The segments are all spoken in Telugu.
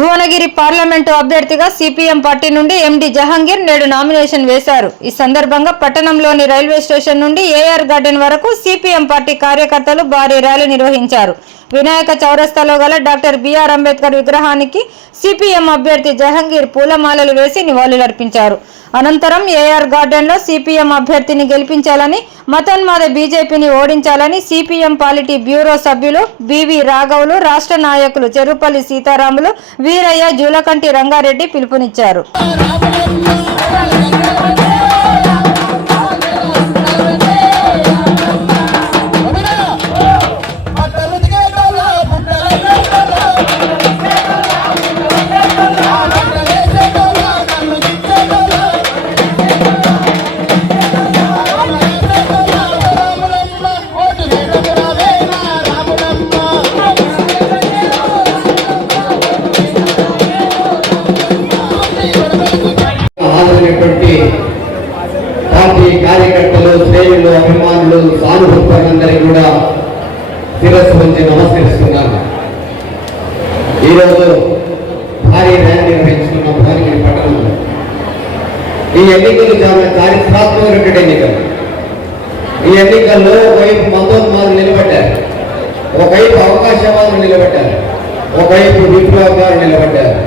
భువనగిరి పార్లమెంటు అభ్యర్థిగా సిపిఎం పార్టీ నుండి ఎండి జహంగీర్ నేడు నామినేషన్ వేశారు. ఈ సందర్భంగా పట్టణంలోని రైల్వే స్టేషన్ నుండి ఏఆర్ గార్డెన్ వరకు సిపిఎం పార్టీ కార్యకర్తలు భారీ ర్యాలీ నిర్వహించారు. వినాయక చౌరస్తాలో గల డాక్టర్ బిఆర్ అంబేద్కర్ విగ్రహానికి సిపిఎం అభ్యర్థి జహంగీర్ పూలమాలలు వేసి నివాళులర్పించారు. అనంతరం ఏఆర్ గార్డెన్లో సిపిఎం అభ్యర్థిని గెలిపించాలని మతోన్మాద బీజేపీని ఓడించాలని సిపిఎం పాలిటీ బ్యూరో సభ్యులు బివి రాఘవులు రాష్ట్ర నాయకులు చెరుపల్లి సీతారాములు వీరయ్య జూలకంటి రంగారెడ్డి పిలుపునిచ్చారు. కార్యకర్తలు శ్రేణులు అభిమానులు సానుభూతులందరికీ కూడా శిరస్సు ఉంచి నమస్కరిస్తున్నాను ఈరోజు భారీ ర్యాలీ నిర్వహించుకున్న భువనగిరి పట్టణంలో. ఈ ఎన్నికలు చాలా చారిత్రాత్మకమైనటువంటి ఎన్నికలు. ఈ ఎన్నికల్లో ఒకవైపు మతోన్మాదులు నిలబడ్డారు. ఒకవైపు అవకాశవాదులు నిలబడ్డారు. ఒకవైపు విప్లవకారులు నిలబడ్డారు.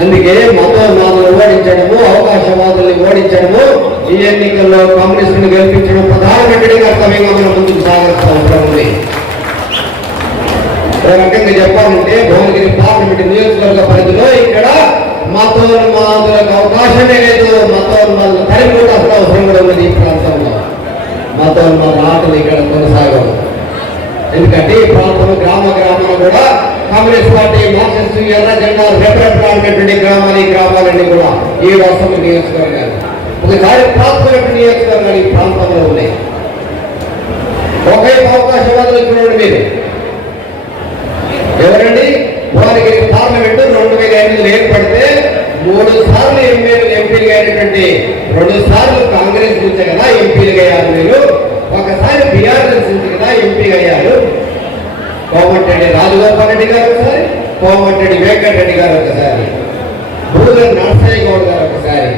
అందుకే మతోన్మాదులు ఓడించడము అవకాశవాదుల్ని ఓడించడము ఈ ఎన్నికల్లో కాంగ్రెస్ను గెలిపించడం ప్రధానమంత్రి కర్తవ్యంగా మనం ముందుకు సాగాల్సిన అవసరం ఉంది ఒక రకంగా చెప్పాలంటే భువనగిరి పార్లమెంట్ నియోజకవర్గ పరిధిలో ఇక్కడ మతోన్మాదులకు అవకాశమే లేదు. మతోన్మాదులు తరిమి అవసరం కూడా ఉన్నది ఈ ప్రాంతంలో. మతోన్మాద ఆటలు ఇక్కడ కొనసాగవు. ఎందుకంటే ఈ ప్రాంతంలో గ్రామ గ్రామాలు కూడా కాంగ్రెస్ పార్టీ మార్క్సిస్ట్ ఎర్ర జెండా రెపరెపలాడినటువంటి గ్రామాలు ఈ గ్రామాలన్నీ కూడా ఈ రాష్ట్రం నియోజకవర్గాలు. ఒకసారి ప్రాంతమైనటువంటి నియోజకవర్గాలు ఈ ప్రాంతంలో ఉన్నాయి. ఒకే అవకాశం చూడండి మీరు ఎవరండి? వారికి పార్లమెంటు రెండు వేల ఎనిమిదిలో ఏర్పడితే మూడు సార్లు ఎమ్మెల్యేలు ఎంపీలుగా అయినటువంటి రెండు సార్లు కాంగ్రెస్ నుంచి కదా ఎంపీలుగా అయ్యారు మీరు. ఒకసారి బీఆర్ఎస్ నుంచి కదా ఎంపీగా అయ్యారు. కోమటిరెడ్డి రాజగోపాల్ రెడ్డి గారు ఒకసారి కోమటిరెడ్డి వెంకటరెడ్డి గారు ఒకసారి. భూదన్ నరసయ్య గౌడ్ గారు ఒకసారి.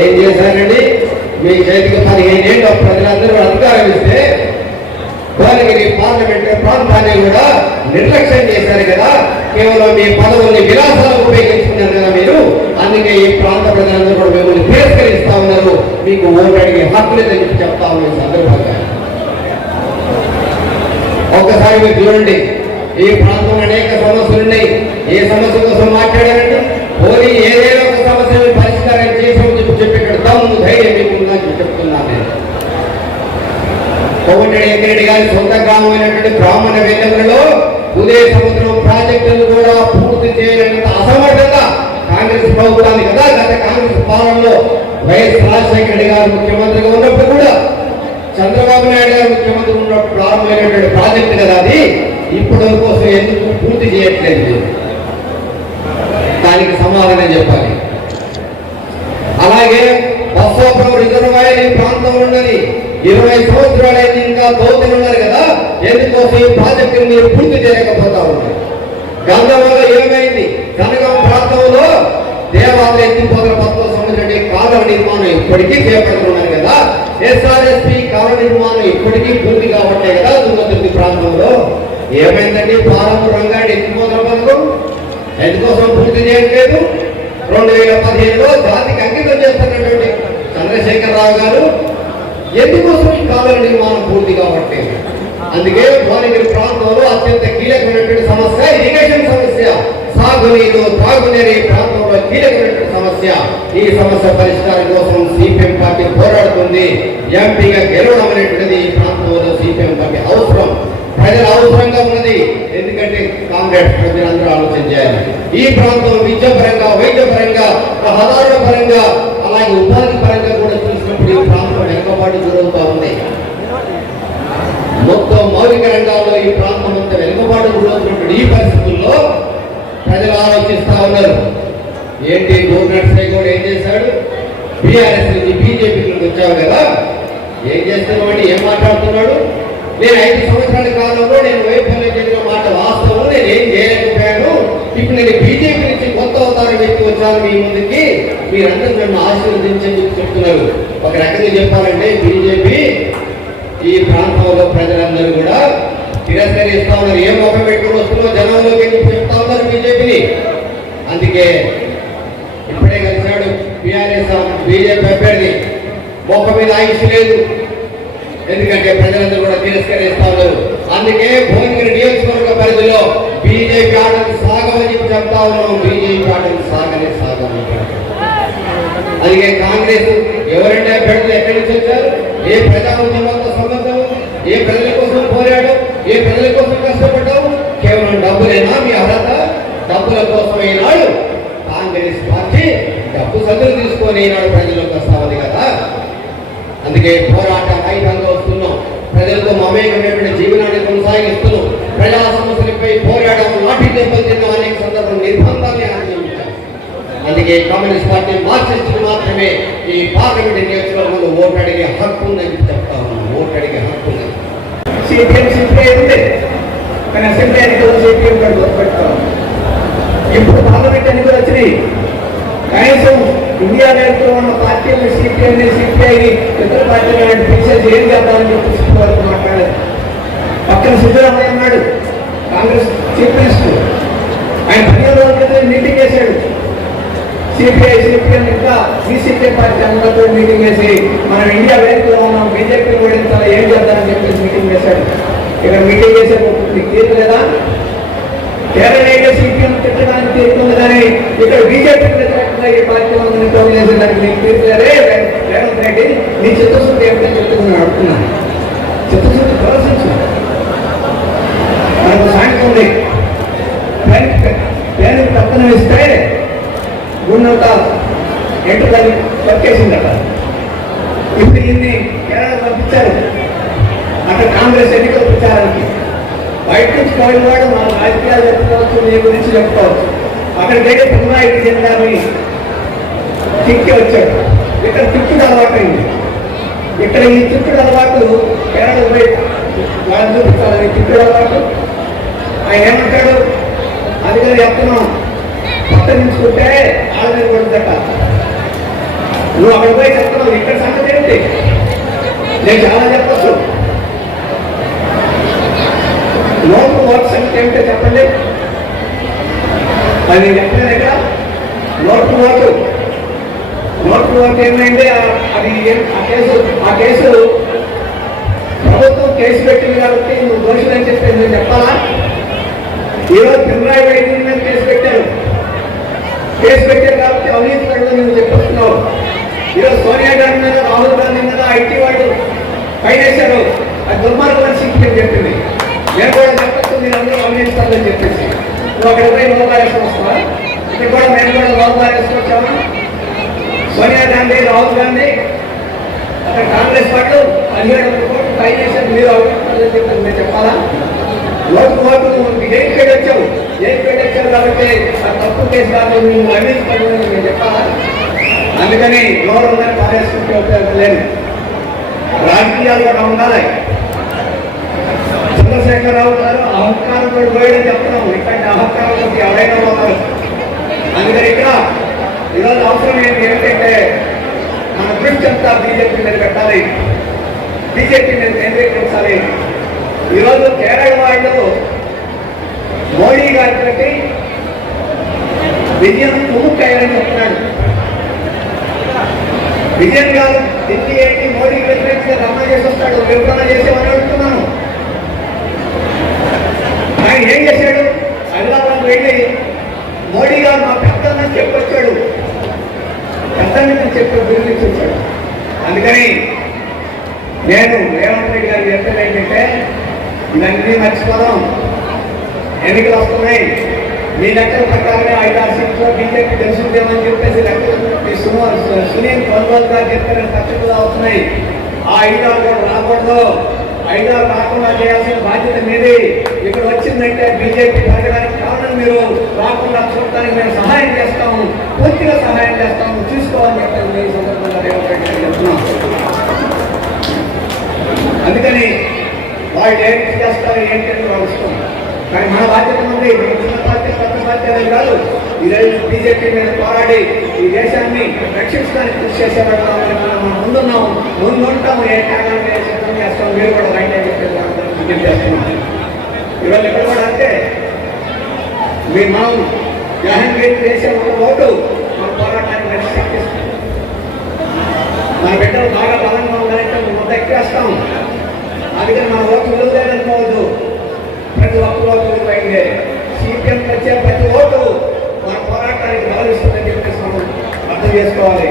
ఏం చేశారండి? మీ చేతికి పదిహేనేళ్ళు ప్రజలందరూ అధికారం ఇస్తే భువనగిరి పార్లమెంట్ ప్రాంతాన్ని కూడా నిర్లక్ష్యం చేశారు కదా. కేవలం మీ పదవుల్ని విలాసాలు ఉపయోగించుకున్నారు కదా మీరు. అందుకే ఈ ప్రాంత ప్రజలందరూ కూడా మిమ్మల్ని తిరస్కరిస్తా ఉన్నారు. మీకు ఓటు అడిగే హక్కు లేదని చెప్పి చెప్తా ఉన్న సందర్భంగా. ఒక్కసారి మీరు చూడండి. ఈ ప్రాంతంలో అనేక సమస్యలు ఉన్నాయి. ఏ సమస్య కోసం మాట్లాడారంటే పోనీ ఏదైనా ఒక సమస్యను పరిష్కారం చేసామని చెప్పి చెప్పేటట్టు దమ్ము ధైర్యం మీకు చెప్తున్నాను నేను. కోమటిరెడ్డి వెంకరెడ్డి గారి సొంత గ్రామమైనటువంటి బ్రాహ్మణ వెన్నెలలో ఉదయ సముద్రం ప్రాజెక్టులు కూడా పూర్తి చేయలేనంత అసమర్థత కాంగ్రెస్ ప్రభుత్వాన్ని కదా. గత కాంగ్రెస్ పాలనలో వైఎస్ రాజశేఖర రెడ్డి గారు ముఖ్యమంత్రిగా ఉన్నప్పుడు కూడా చంద్రబాబు నాయుడు గారు ముఖ్యమంత్రి ఉన్నప్పుడు ప్రారంభమైనటువంటి ప్రాజెక్టు కదా అది. ఇప్పుడు కోసం ఎందుకు పూర్తి చేయట్లేదు. దానికి సమాధానం చెప్పాలి. అలాగే బస్సోపురం రిజర్వాయర్ ఈ ప్రాంతంలో ఉన్నది. ఇరవై సంవత్సరాలైంది ఇంకా దోతలు ఉన్నారు కదా ఎందుకోసం ఈ ప్రాజెక్టు మీరు పూర్తి చేయకపోతా ఉన్నారు? గంగవల్ల ఏమైంది? కనకం ప్రాంతంలో దేవాలయ ఎత్తిపోతల పథకం సంబంధించిన కాలువ నిర్మాణం ఇప్పటికీ చేపడుతున్నారు కదా. ఎస్ఆర్ఎస్పి కాలువ నిర్మాణం ఇప్పటికీ పూర్తి కాబట్టే కదా తుంగతుర్తి ప్రాంతంలో? ఏమైందండి? పాలమూరు రంగాడు ఎత్తిపోతల పథకం ఎందుకోసం పూర్తి చేయట్లేదు? రెండు వేల పదిహేనులో జాతికి అంకితం చేస్తున్నటువంటి చంద్రశేఖరరావు గారు ఎందుకోసం ఈ కాలువ నిర్మాణం పూర్తి కాబట్టి అందుకే భువనగిరి ప్రాంతంలో అత్యంత కీలకమైనటువంటి సమస్య ఇరిగేషన్ సమస్య సాగునీరు తాగునీరు ఈ ప్రాంతంలో కీలకమైనటువంటి సమస్య. ఈ సమస్య పరిష్కారం కోసం సిపిఎం పార్టీ పోరాడుతుంది. ఎంపీగా గెలవడం అనేటువంటిది ఈ ప్రాంతంలో సిపిఎం పార్టీ అవసరం. ప్రజలు అవసరంగా ఉన్నది. ఎందుకంటే కాంగ్రెస్ ప్రజలందరూ ఆలోచన చేయాలి. ఈ ప్రాంతం విద్యాపరంగా వైద్యపరంగా రహదారుల పరంగా అలాగే ఉపాధి పరంగా కూడా చూసినప్పుడు ఈ ప్రాంతం వెనుకబాటు గురవుతా ఉంది. మొత్తం మౌలిక రంగాల్లో ఈ ప్రాంతం అంతా వెనుకబాటు గురవుతున్నటువంటి ఈ పరిస్థితుల్లో ప్రజలు ఆలోచిస్తా ఉన్నారు. ఏంటి గవర్నర్ కూడా ఏం చేశాడు? బీఆర్ఎస్ నుంచి బీజేపీకి వచ్చావు కదా? ఏం చేస్తున్నావు ఏం మాట్లాడుతున్నాడు? నేను ఐదు సంవత్సరాల కాలంలో నేను వైఫల్యం చెందిన మాట వాస్తవం నేను ఏం చేయలేకపోయాను. ఇప్పుడు నేను బీజేపీ నుంచి కొత్త అవతారం పెట్టుకొచ్చాను మీ ముందుకి. మీరు మీరందరూ నన్ను ఆశీర్వదించని చెప్తున్నారు. ఒక రకంగా చెప్పాలంటే బీజేపీ ఈ ప్రాంతంలో ప్రజలందరూ కూడా తిరస్కరిస్తా ఉన్నారు. ఏం మొక్క పెట్టుకుని వస్తున్నారో జనంలోకి చెప్తా ఉన్నారు బీజేపీని. అందుకే ఇప్పుడే కలిసినాడు బీఆర్ఎస్ బీజేపీ అభ్యర్థి. మొక్క మీద ఆయుష్ లేదు. ఎందుకంటే ప్రజలందరూ కూడా తిరస్కరిస్తా ఉన్నారు అందుకే భువనగిరి నియోజకవర్గ పరిధిలో బీజేపీ ఆటలు సాగమని చెప్తా ఉన్నాం. బీజేపీ ఆటలు సాగనే సాగమని అందుకే కాంగ్రెస్ ఎవరంటే అభ్యర్థులు ఎక్కడి నుంచి వచ్చారు? ఏ ప్రజా ఉద్యమంతో సంబంధం? ఏ ప్రజల కోసం పోరాడు? ఏ ప్రజల కోసం కష్టపడ్డావు? కేవలం డబ్బులేనా మీ అర్హత? డబ్బుల కోసం ఈనాడు కాంగ్రెస్ పార్టీ డబ్బు సదులు తీసుకొని ఈనాడు ప్రజలకు వస్తా ఉంది కదా? అందుకే పోరాటం ప్రజలతో జీవనాన్ని కొనసాగిస్తూ ప్రజా సమస్యలపై పోరాడడం లాఠీ దెబ్బలు తిన్న అనేక సందర్భం నిర్బంధాన్ని ఆచరించాం అందుకే కమ్యూనిస్ట్ పార్టీ మార్క్సిస్టులు మాత్రమే ఈ పార్లమెంట్ నియోజకవర్గంలో ఓటు అడిగే హక్కు ఉందని చెప్తా ఉన్నాం. ఓటు అడిగే హక్కు ఉంది సిపిఎం సిపిఐ ఉంది. కానీ అసెంబ్లీ ఎన్నికలు సిపిఎం గారు పెడతాం ఇప్పుడు పార్లమెంట్ ఎన్నికలు వచ్చినాయి. కనీసం ఇండియా నేతలో ఉన్న పార్టీలు సిపిఎం సిపిఐని ఇతర పార్టీలు తీసేసి ఏం చేద్దామని చెప్పి వరకు పక్కన సిద్ధరామయ్య ఉన్నాడు. Congress chief minister. ఆయన పదిహేను రోజుల క్రితం మీటింగ్ చేశాడు. సిపిఐ సిపిఎం ఇంకా బీసీపీ పార్టీ అందరితో మీటింగ్ చేసి మనం ఇండియా వేదికలో ఉన్నాం బీజేపీ ఓడించాలి ఏం చేద్దామని చెప్పేసి మీటింగ్ చేశాడు. ఇక్కడ మీటింగ్ చేసే నీకు తీరు లేదా? కేరళ సిపిఎం తిట్టడానికి తీరుతుంది కానీ ఇక్కడ బీజేపీ వ్యతిరేకంగా ఈ పార్టీ వాళ్ళని తోడు చేసేదానికి మీకు తీరు లేదే? రేవంత్ రెడ్డి నీ చిత్తశుద్ధి ఏమిటని చెప్పి నేను అడుగుతున్నాను. చిత్తశుద్ధి ప్రదర్శించు మనకు సాయంత్రం ఉంది పేరు పక్కన ఇస్తే గుండంత ఎంటుదని తొక్కేసిందట ఇప్పుడు ఇన్ని కేరళ పంపించారు అక్కడ కాంగ్రెస్ ఎన్నికల ప్రచారానికి బయట పోయిన వాడు మన రాజకీయాలు చెప్పుకోవచ్చు మీ గురించి చెప్పుకోవచ్చు. అక్కడ వేరే పినరాయి విజయన్ గారిని తిక్కి వచ్చాడు. ఇక్కడ తిక్కుడు అలవాటైంది. ఇక్కడ ఈ తిక్కుడు అలవాటు కేరళ పోయి వాళ్ళు చూపించాలని తిక్కుడు అలవాటు ఆయన ఏమంటాడు? అది కానీ చెప్తున్నాం పట్టణించుకుంటే వాళ్ళ మీద నువ్వు అక్కడ పోయి చెప్తున్నావు. ఇక్కడ సంగతి ఏంటి? నేను చాలా చెప్తాను లోపు వర్క్ సంగతి ఏమిటో చెప్పండి. అది నేను చెప్పలేదు ఇక్కడ నోటు ఓటు నోటు ఓటు ఏమైంది? అది ఆ కేసు ఆ కేసు ప్రభుత్వం కేసు పెట్టింది కాబట్టి నువ్వు దోషులని చెప్పి నేను చెప్పాలా? ఈరోజు పినరాయి వైద్యుల మీద కేసు పెట్టాను కేసు పెట్టారు కాబట్టి అవినీతి పెట్టడం నువ్వు చెప్పొస్తున్నావు. ఈరోజు సోనియా గాంధీ మీద రాహుల్ గాంధీ మీద ఐటీ వాళ్ళు పైనేశారు. అది దుర్మార్గం అని చెప్పింది. నేను కూడా చెప్పచ్చు మీరు అందరూ అవినీతి చెప్పేసి. నువ్వు అక్కడ పోయి లోపాలేసం వస్తావా ఇక్కడ కూడా మేము కూడా లోపాలేసం వచ్చామా సోనియా గాంధీ రాహుల్ గాంధీ అక్కడ కాంగ్రెస్ పార్టీ పదిహేడు వందల కోట్లు మీరు అవినీతి చెప్పేసి చెప్పాలా? ఓటు ఓటు ఏం పేరు ఏం పేరు కాబట్టి ఆ తప్పు కేసు కాదు నువ్వు అవినీతి పనులు చెప్పాలా? అందుకని నోరు పారేసుకుంటే ఉపయోగం లేదు. రాజకీయాలు కూడా ఉండాలి. చంద్రశేఖరరావు గారు అహంకారం కూడా పోయడం చెప్తున్నాం. ఇట్లాంటి అహంకారం ఎవరైనా పోతారు అందుకని ఇక్కడ ఈరోజు అవసరం ఏంటి ఏమిటంటే మన దృష్టి అంతా బీజేపీ మీద పెట్టాలి. బీజేపీ మీద కేంద్రీకరించాలి. ఈరోజు కేరళ వాళ్ళు మోడీ గారికి విజయం తుమ్ముకాయని చెప్తున్నాడు విజయన్ గారు ఢిల్లీ ఏంటి మోడీ వ్యతిరేకంగా రమణ చేసి వస్తాడు వివరణ చేసి అని ఆయన ఏం చేశాడు? హైదరాబాద్ వెళ్ళి మోడీ గారు మా పెద్దన్నని చెప్పొచ్చాడు. పెద్దన్నని చెప్పి గురించి వచ్చాడు అందుకని నేను రేవంత్ రెడ్డి గారు చెప్పేది ఏంటంటే ఇవన్నీ మర్చిపోదాం. ఎన్నికలు వస్తున్నాయి. మీ లెక్కల ప్రకారమే ఐదు ఆరు సీట్లో బీజేపీ తెలుసుందేమని చెప్పేసి లెక్కలు మీ సుమ- సునీల్ కొనుగోలు గారు చెప్పారు తప్పకుండా అవుతున్నాయి. ఆ ఐదు ఆరు కూడా రాకూడదు. ఐదారు కాకుండా చేయాల్సిన బాధ్యత మీది. ఇక్కడ వచ్చిందంటే బీజేపీ పెరగడానికి కారణం మీరు. రాకుండా చూడటానికి మేము సహాయం చేస్తాము. పూర్తిగా సహాయం చేస్తాము. చూసుకోవాలని చెప్పాను మీ సందర్భంగా రేవంత్ చెప్తున్నాం. అందుకని వాళ్ళు ఏం చేస్తారు ఏంటంటే వాళ్ళు కానీ మన బాధ్యత ఉంది బాధ్యత పెద్ద బాధ్యత కాదు. ఈరోజు బీజేపీ మీద పోరాడి ఈ దేశాన్ని రక్షించడానికి కృషి చేసేవాళ్ళు మనం ముందున్నాం ముందుంటాము. ఏ త్యాగాలు సిద్ధం చేస్తాం మీరు కూడా రైట్ అని చెప్పి చేస్తున్నాం ఇవాళ ఎక్కడ కూడా అంటే మీ మనం జహంగీర్ చేసే ఒక ఓటు మన పోరాటాన్ని మేము మన బిడ్డలు బాగా బలంగా ఉండాలంటే మనం ఎక్కేస్తాం. అందుకని మన ఓటు విలువలేదనుకోవద్దు ప్రతి ఒక్కరో ఓటు సీపీఎం వచ్చే ప్రతి ఓటు మన పోరాటానికి బలం ఇస్తుందని చెప్పేసి మనం అర్థం చేసుకోవాలి.